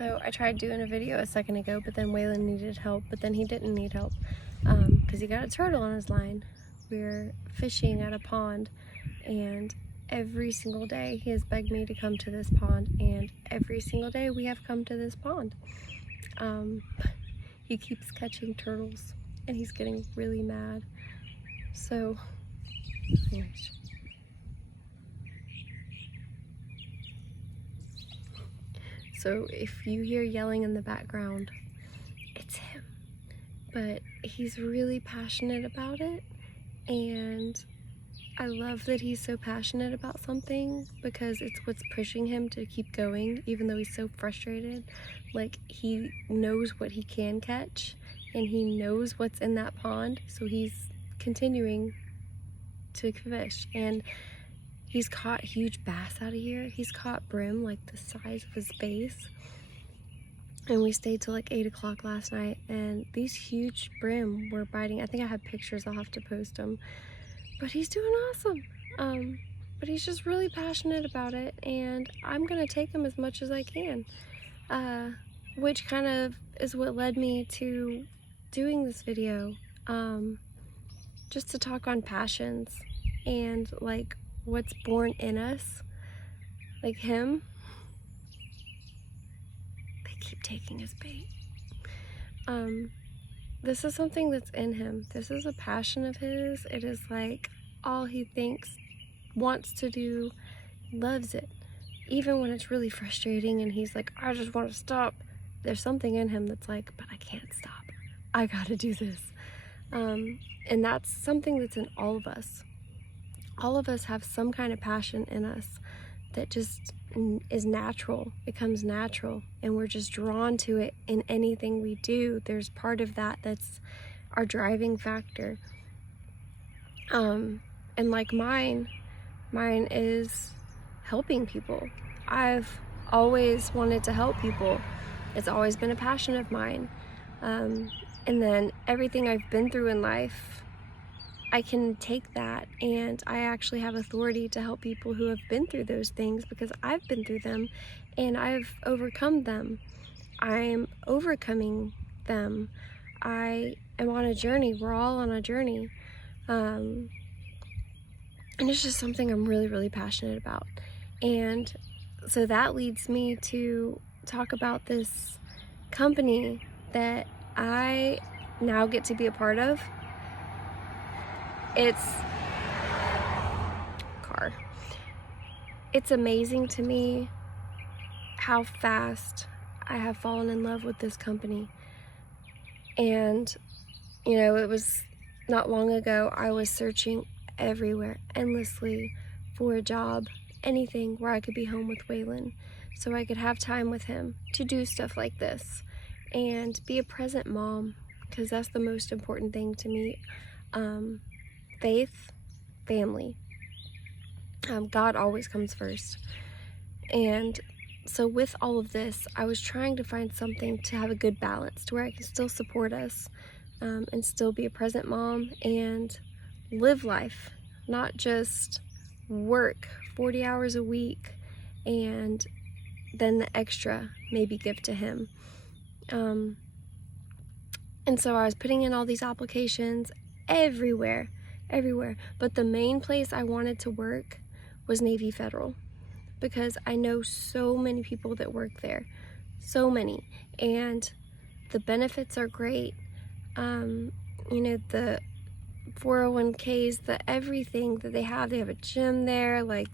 So I tried doing a video a second ago, but then Waylon needed help, but then he didn't need help because he got a turtle on his line. We're fishing at a pond, and every single day he has begged me to come to this pond, and every single day we have come to this pond. He keeps catching turtles, and he's getting really mad. So, anyways. So if you hear yelling in the background, it's him. But he's really passionate about it, and I love that he's so passionate about something because it's what's pushing him to keep going, even though he's so frustrated. Like, he knows what he can catch, and he knows what's in that pond, so he's continuing to fish. And he's caught huge bass out of here. He's caught brim like the size of his face. And we stayed till like 8 o'clock last night, and these huge brim were biting. I think I have pictures, I'll have to post them. But he's doing awesome. But he's just really passionate about it, and I'm gonna take him as much as I can. Which kind of is what led me to doing this video. Just to talk on passions and like what's born in us. Like him. They keep taking his bait. This is something that's in him. This is a passion of his. It is like all he thinks, wants to do, loves it. Even when it's really frustrating and he's like, I just want to stop. There's something in him that's like, but I can't stop. I gotta do this. And that's something that's in all of us. All of us have some kind of passion in us that just is natural. It comes natural, and we're just drawn to it in anything we do. There's part of that that's our driving factor. And like mine is helping people. I've always wanted to help people. It's always been a passion of mine. And then everything I've been through in life, I can take that, and I actually have authority to help people who have been through those things because I've been through them and I've overcome them. I'm overcoming them. I am on a journey. We're all on a journey. And it's just something I'm really, really passionate about. And so that leads me to talk about this company that I now get to be a part of. It's amazing to me how fast I have fallen in love with this company. And, you know, it was not long ago I was searching everywhere, endlessly, for a job, anything where I could be home with Waylon, so I could have time with him to do stuff like this and be a present mom, because that's the most important thing to me. Faith, family. God always comes first. And so with all of this, I was trying to find something to have a good balance to where I can still support us and still be a present mom and live life, not just work 40 hours a week and then the extra maybe give to him. And so I was putting in all these applications everywhere, but the main place I wanted to work was Navy Federal, because I know so many people that work there, so many, and the benefits are great. You know, the 401ks, the everything that they have a gym there, like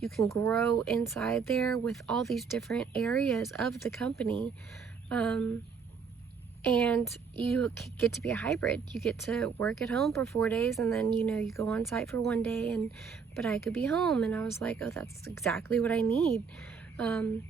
you can grow inside there with all these different areas of the company. And you get to be a hybrid. You get to work at home for 4 days, and then, you know, you go on site for 1 day, but I could be home. And I was like, oh, that's exactly what I need.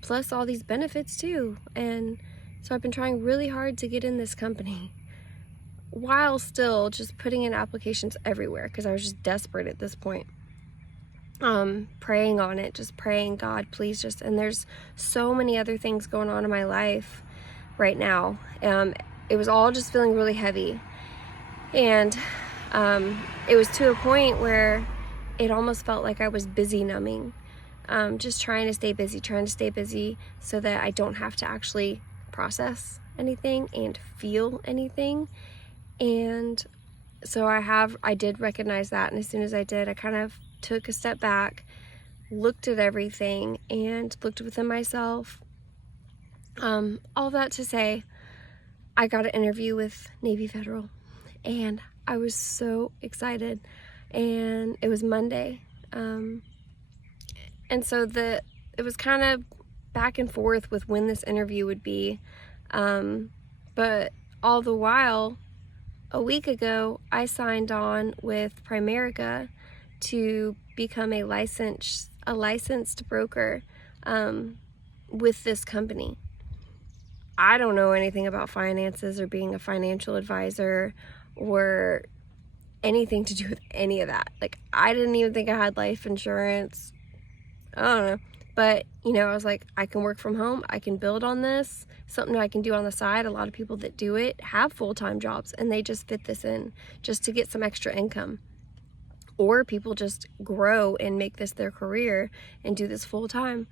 Plus all these benefits too. And so I've been trying really hard to get in this company while still just putting in applications everywhere, because I was just desperate at this point. Praying on it, just praying, God, please just, and there's so many other things going on in my life right now. It was all just feeling really heavy, and it was to a point where it almost felt like I was busy numbing. just trying to stay busy so that I don't have to actually process anything and feel anything. And so I did recognize that, and as soon as I did, I kind of took a step back, looked at everything, and looked within myself. All that to say, I got an interview with Navy Federal, and I was so excited, and it was Monday. And so it was kind of back and forth with when this interview would be. But all the while, a week ago, I signed on with Primerica to become a licensed broker with this company. I don't know anything about finances or being a financial advisor or anything to do with any of that. Like, I didn't even think I had life insurance. I don't know. But, I was like, I can work from home. I can build on this. Something I can do on the side. A lot of people that do it have full-time jobs, and they just fit this in just to get some extra income. Or people just grow and make this their career and do this full-time.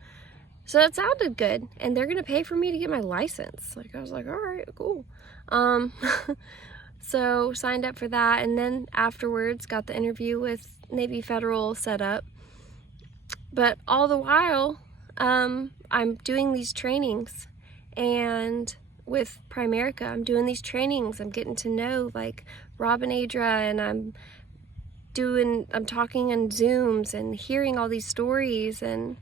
So it sounded good, and they're going to pay for me to get my license. Like, I was like, all right, cool. So signed up for that, and then afterwards got the interview with Navy Federal set up. But all the while, I'm doing these trainings, and with Primerica, I'm doing these trainings. I'm getting to know like Rob and Adra, and I'm talking on Zooms and hearing all these stories, and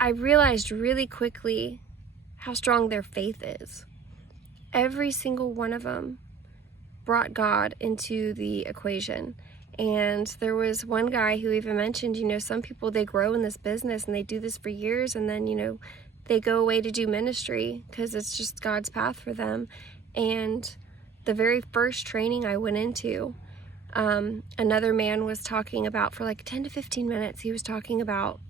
I realized really quickly how strong their faith is. Every single one of them brought God into the equation. And there was one guy who even mentioned, some people, they grow in this business and they do this for years, and then, they go away to do ministry because it's just God's path for them. And the very first training I went into, another man was talking about, for like 10 to 15 minutes, he was talking about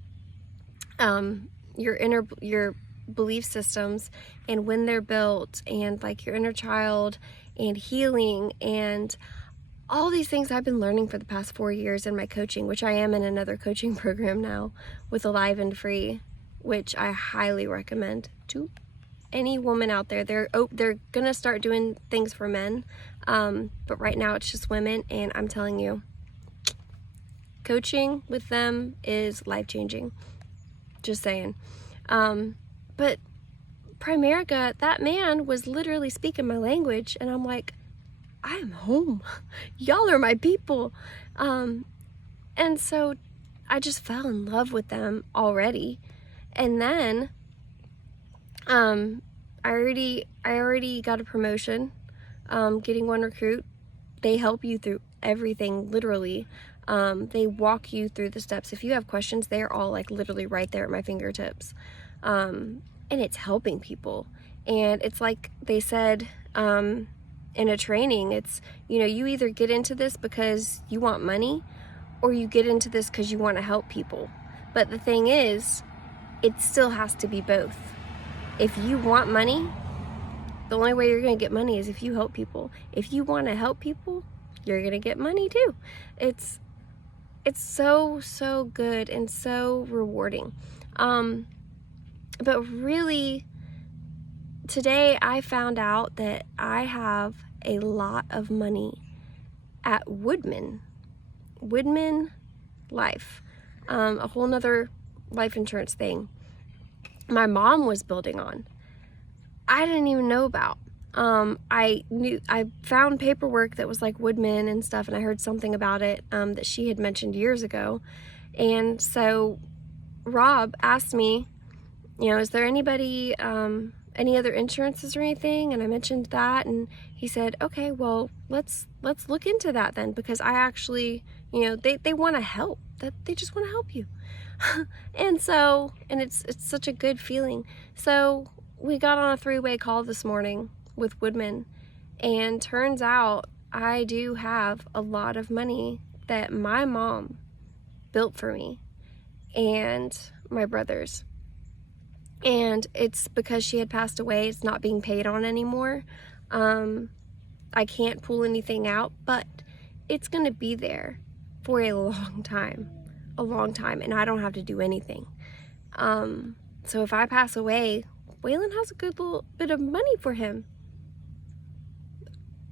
your belief systems and when they're built, and like your inner child and healing and all these things I've been learning for the past 4 years in my coaching, which I am in another coaching program now with Alive and Free, which I highly recommend to any woman out there. They're gonna start doing things for men, but right now it's just women, and I'm telling you, coaching with them is life-changing. Just saying. But Primerica, that man was literally speaking my language, and I'm like, I am home. Y'all are my people. And so I just fell in love with them already. And then I already got a promotion, getting one recruit. They help you through everything, literally. They walk you through the steps. If you have questions, they are all like literally right there at my fingertips. And it's helping people. And it's like they said, in a training, it's, you either get into this because you want money, or you get into this because you want to help people. But the thing is, it still has to be both. If you want money, the only way you're going to get money is if you help people. If you want to help people, you're going to get money too. It's so good and so rewarding. But really, today I found out that I have a lot of money at Woodman Life, a whole nother life insurance thing my mom was building on. I didn't even know about. I found paperwork that was like Woodman and stuff, and I heard something about it that she had mentioned years ago. And so Rob asked me, is there anybody, any other insurances or anything? And I mentioned that, and he said, okay, well, let's look into that then, because I actually, they want to help. That they just want to help you. And it's such a good feeling. So we got on a 3-way call this morning with Woodman, and turns out I do have a lot of money that my mom built for me and my brothers. And it's because she had passed away, it's not being paid on anymore. I can't pull anything out, but it's gonna be there for a long time, and I don't have to do anything. So if I pass away, Waylon has a good little bit of money for him.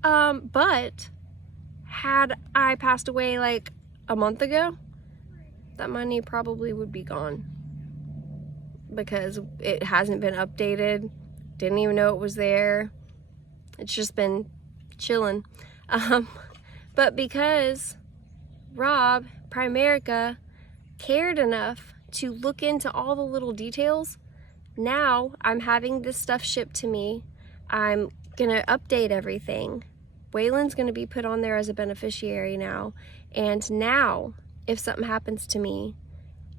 But had I passed away like a month ago, that money probably would be gone because it hasn't been updated. Didn't even know it was there. It's just been chilling. But because Rob, Primerica, cared enough to look into all the little details, now I'm having this stuff shipped to me. I'm gonna update everything. Waylon's gonna be put on there as a beneficiary now. And now, if something happens to me,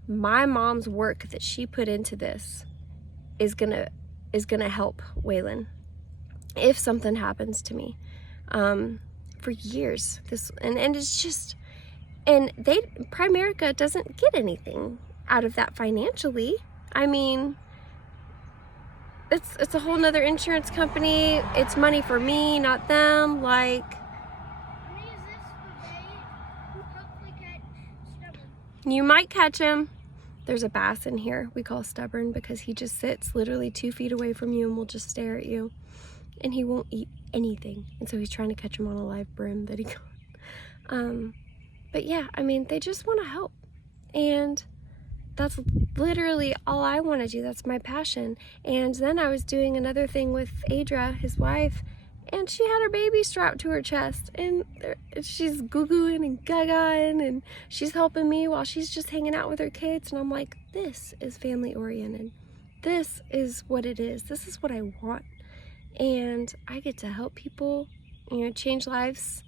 my mom's work that she put into this is gonna help Waylon if something happens to me. For years, and it's just, and Primerica doesn't get anything out of that financially. I mean, it's a whole nother insurance company. It's money for me, not them. Like, you might catch him. There's a bass in here we call Stubborn because he just sits literally 2 feet away from you and will just stare at you, and he won't eat anything. And so he's trying to catch him on a live brim that he got. But yeah, I mean, they just want to help, and that's literally all I want to do. That's my passion. And then I was doing another thing with Adra, his wife, and she had her baby strapped to her chest, and she's goo-gooing and gaga-ing, and she's helping me while she's just hanging out with her kids. And I'm like, this is family oriented. This is what it is. This is what I want. And I get to help people, change lives.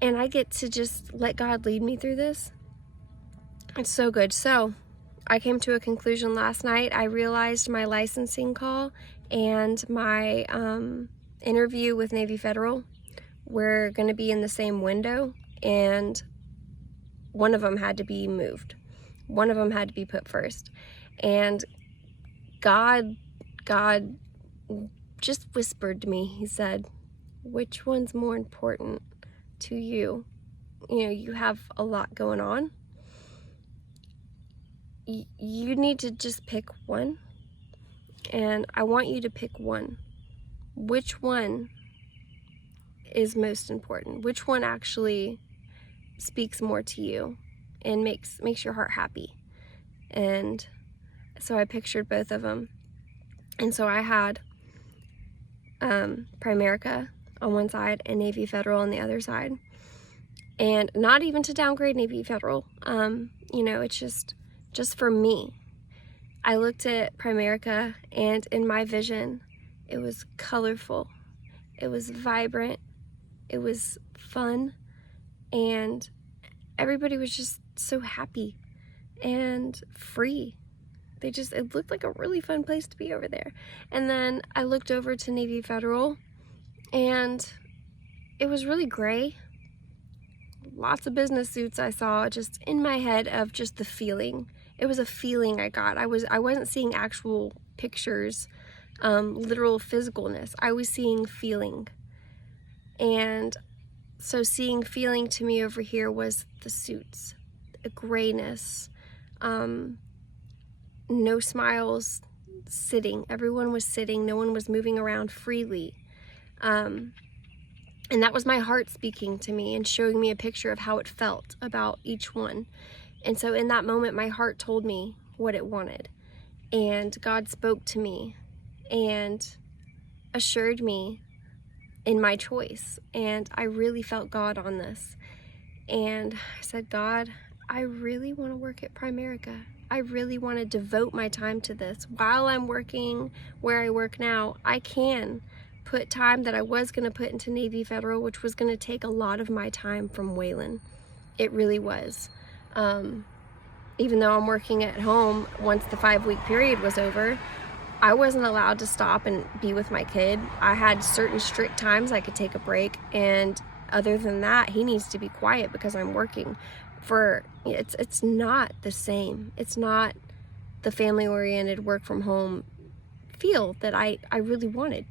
And I get to just let God lead me through this. It's so good. So I came to a conclusion last night. I realized my licensing call and my interview with Navy Federal were going to be in the same window, and one of them had to be moved. One of them had to be put first. And God just whispered to me. He said, which one's more important to you? You have a lot going on. You need to just pick one, and I want you to pick one. Which one is most important? Which one actually speaks more to you and makes your heart happy? And so I pictured both of them. And so I had Primerica on one side and Navy Federal on the other side. And not even to downgrade Navy Federal. It's just for me. I looked at Primerica, and in my vision, it was colorful, it was vibrant, it was fun, and everybody was just so happy and free. It looked like a really fun place to be over there. And then I looked over to Navy Federal, and it was really gray. Lots of business suits I saw just in my head of just the feeling. It was a feeling I got. I wasn't seeing actual pictures, literal physicalness. I was seeing feeling. And so seeing feeling to me over here was the suits, the grayness, no smiles, sitting. Everyone was sitting. No one was moving around freely. And that was my heart speaking to me and showing me a picture of how it felt about each one. And so in that moment, my heart told me what it wanted. And God spoke to me and assured me in my choice. And I really felt God on this. And I said, God, I really want to work at Primerica. I really want to devote my time to this. While I'm working where I work now, I can put time that I was going to put into Navy Federal, which was going to take a lot of my time from Waylon. It really was. Even though I'm working at home, once the 5-week period was over, I wasn't allowed to stop and be with my kid. I had certain strict times I could take a break, and other than that, he needs to be quiet because I'm working. It's not the same. It's not the family-oriented work from home feel that I really wanted.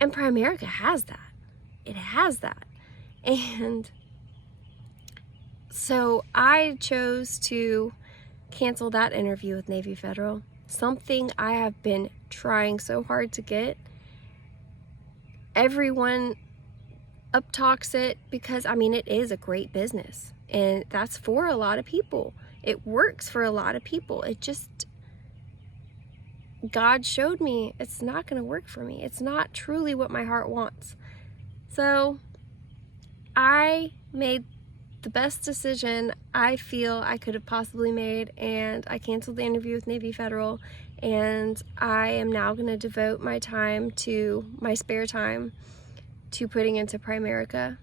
And Primerica has that. It has that. And so I chose to cancel that interview with Navy Federal. Something I have been trying so hard to get. Everyone uptalks it because, I mean, it is a great business. And that's for a lot of people. It works for a lot of people. It just, God showed me it's not going to work for me. It's not truly what my heart wants. So I made the best decision I feel I could have possibly made, and I canceled the interview with Navy Federal, and I am now going to devote my time, to my spare time, to putting into Primerica.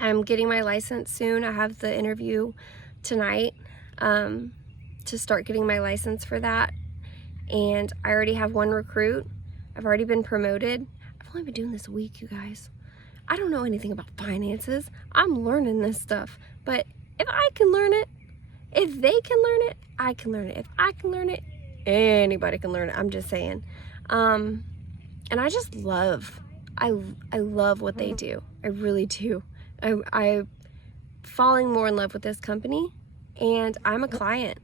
I'm getting my license soon. I have the interview tonight to start getting my license for that, and I already have one recruit. I've already been promoted. I've only been doing this a week, you guys. I don't know anything about finances. I'm learning this stuff. But if I can learn it, if they can learn it, I can learn it. If I can learn it, anybody can learn it. I'm just saying. And I just love, I love what they do. I really do. I'm falling more in love with this company, and I'm a client.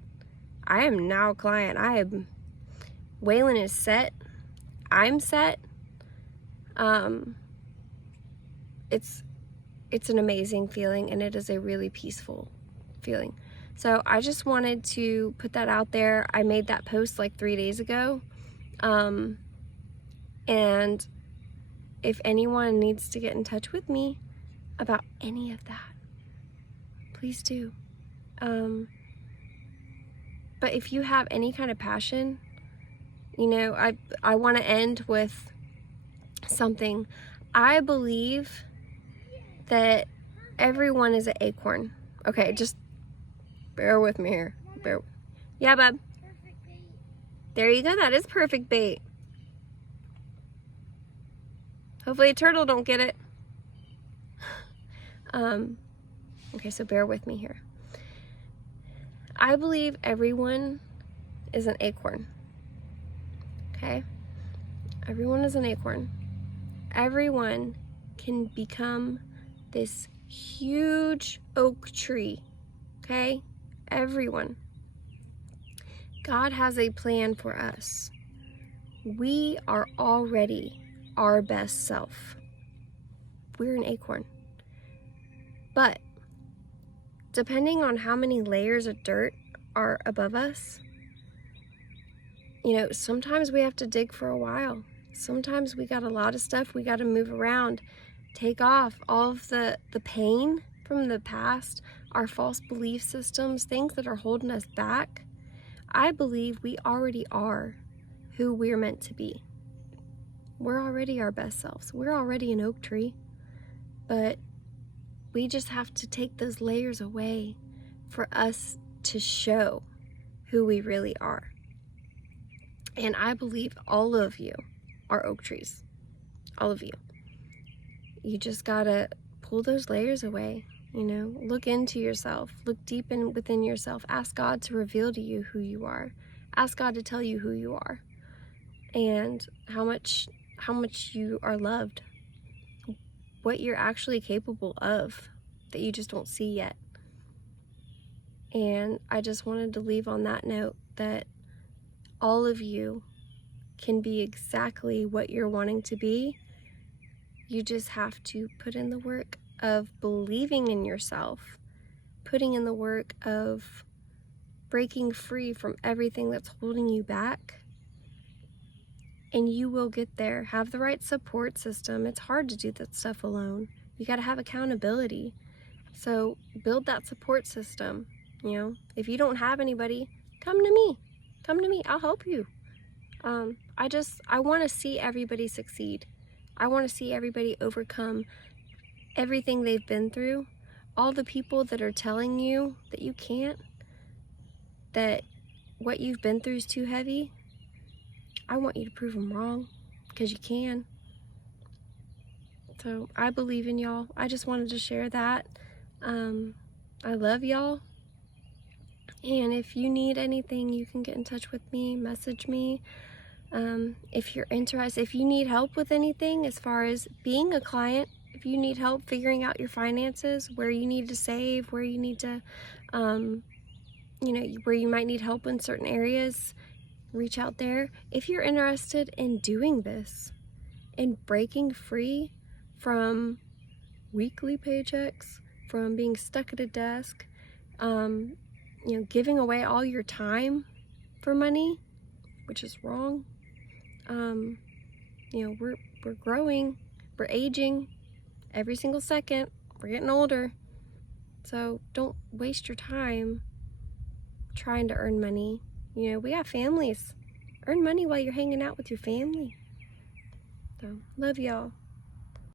I am now a client. Waylon is set. I'm set. It's an amazing feeling, and it is a really peaceful feeling. So I just wanted to put that out there. I made that post like 3 days ago. And if anyone needs to get in touch with me about any of that, please do. But if you have any kind of passion, you know, I want to end with something. I believe that everyone is an acorn. Okay, just bear with me here. Yeah, bub. There you go. That is perfect bait. Hopefully a turtle don't get it. Okay, so bear with me here. I believe everyone is an acorn. Okay? Everyone is an acorn. Everyone can become this huge oak tree. Okay? Everyone. God has a plan for us. We are already our best self. We're an acorn. But depending on how many layers of dirt are above us, you know, sometimes we have to dig for a while. Sometimes we got a lot of stuff we got to move around, take off all of the pain from the past, our false belief systems, things that are holding us back. I believe we already are who we're meant to be. We're already our best selves. We're already an oak tree, but we just have to take those layers away for us to show who we really are. And I believe all of you are oak trees. All of you. You just gotta pull those layers away, you know, look into yourself, look deep within yourself, ask God to reveal to you who you are, ask God to tell you who you are, and how much you are loved, what you're actually capable of that you just don't see yet. And I just wanted to leave on that note that all of you can be exactly what you're wanting to be. You just have to put in the work of believing in yourself, putting in the work of breaking free from everything that's holding you back, and you will get there. Have the right support system. It's hard to do that stuff alone. You got to have accountability. So build that support system. You know, if you don't have anybody, come to me. Come to me. I'll help you. I want to see everybody succeed. I want to see everybody overcome everything they've been through. All the people that are telling you that you can't, that what you've been through is too heavy, I want you to prove them wrong, because you can. So I believe in y'all. I just wanted to share that. I love y'all. And if you need anything, you can get in touch with me, message me. If you're interested, if you need help with anything as far as being a client, if you need help figuring out your finances, where you need to save, where you need to you know, where you might need help in certain areas, reach out there. If you're interested in doing this and breaking free from weekly paychecks, from being stuck at a desk, you know, giving away all your time for money, which is wrong. You know, we're growing, we're aging every single second, we're getting older. So don't waste your time trying to earn money. You know, we got families. Earn money while you're hanging out with your family. So, love y'all.